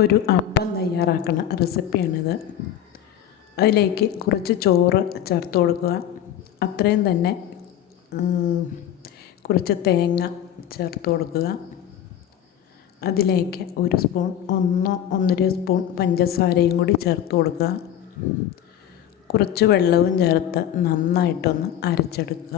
ഒരു അപ്പം തയ്യാറാക്കുന്ന റെസിപ്പിയാണിത്. അതിലേക്ക് കുറച്ച് ചോറ് ചേർത്ത് കൊടുക്കുക. അത്രയും തന്നെ കുറച്ച് തേങ്ങ ചേർത്ത് കൊടുക്കുക. അതിലേക്ക് ഒരു സ്പൂൺ ഒന്നോ ഒന്നര സ്പൂൺ പഞ്ചസാരയും കൂടി ചേർത്ത് കൊടുക്കുക. കുറച്ച് വെള്ളവും ചേർത്ത് നന്നായിട്ടൊന്ന് അരച്ചെടുക്കുക.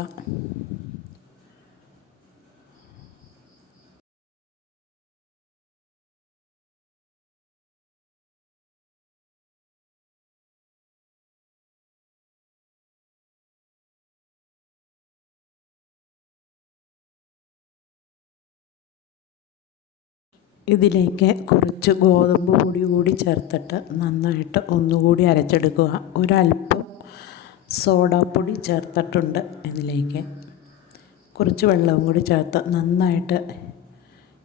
ഇതിലേക്ക് കുറച്ച് ഗോതമ്പ് പൊടി കൂടി ചേർത്തിട്ട് നന്നായിട്ട് ഒന്നുകൂടി അരച്ചെടുക്കുക. ഒരല്പം സോഡാപ്പൊടി ചേർത്തിട്ടുണ്ട് ഇതിലേക്ക്. കുറച്ച് വെള്ളവും കൂടി ചേർത്ത് നന്നായിട്ട്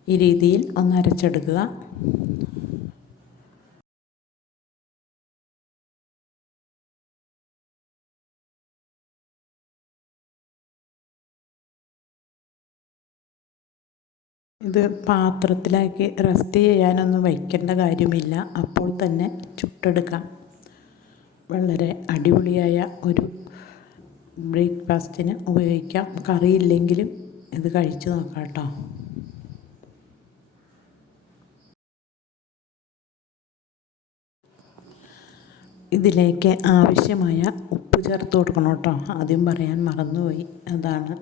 ഈ രീതിയിൽ ഒന്ന് അരച്ചെടുക്കുക. ഇത് പാത്രത്തിലാക്കി റെസ്റ്റ് ചെയ്യാനൊന്നും വയ്ക്കേണ്ട കാര്യമില്ല. അപ്പോൾ തന്നെ ചുട്ടെടുക്കാം. വളരെ അടിപൊളിയായ ഒരു ബ്രേക്ക്ഫാസ്റ്റിന് ഉപയോഗിക്കാം. കറിയില്ലെങ്കിലും ഇത് കഴിച്ചു നോക്കാം കേട്ടോ. ഇതിലേക്ക് ആവശ്യമായ ഉപ്പ് ചേർത്ത് കൊടുക്കണം കേട്ടോ. ആദ്യം പറയാൻ മറന്നുപോയി. അതാണ്